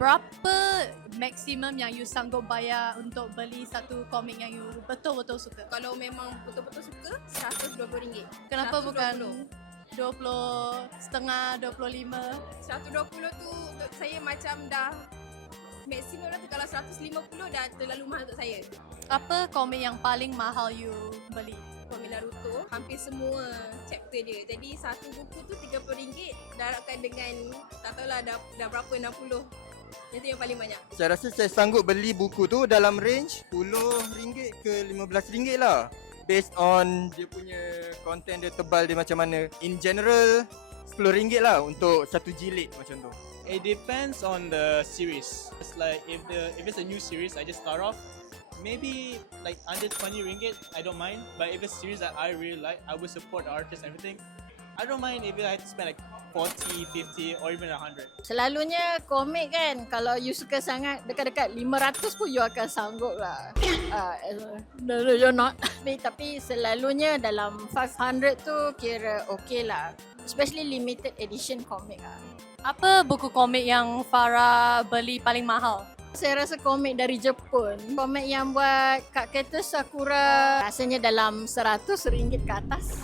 Berapa maksimum yang you sanggup bayar untuk beli satu komik yang you betul-betul suka? Kalau memang betul-betul suka, RM120. Kenapa 120. bukan 20 setengah, 25? 120 tu untuk saya macam dah maksimum lah tu. Kalau 150 dah terlalu mahal untuk saya. Apa komik yang paling mahal you beli? Komik Naruto, hampir semua chapter dia. Jadi satu buku tu RM30. Darabkan dengan, tak tahulah dah berapa, 60. Yang tu yang paling banyak. Saya rasa saya sanggup beli buku tu dalam range RM10 ke RM15 lah. Based on dia punya content dia tebal dia macam mana. In general RM10 lah untuk satu jilid macam tu. It depends on the series. It's like if it's a new series, I just start off. Maybe like under RM20, I don't mind. But if it's a series that I really like, I would support the artist and everything. I don't mind if I have to spend like 40, 50 or even 100. Selalunya komik kan, kalau you suka sangat, dekat-dekat 500 pun you akan sanggup lah. No, you're not. Tapi selalunya dalam 500 tu kira okay lah. Especially limited edition komik lah. Apa buku komik yang Farah beli paling mahal? Saya rasa komik dari Jepun. Komik yang buat Kak Cactus Sakura rasanya dalam RM100 ke atas.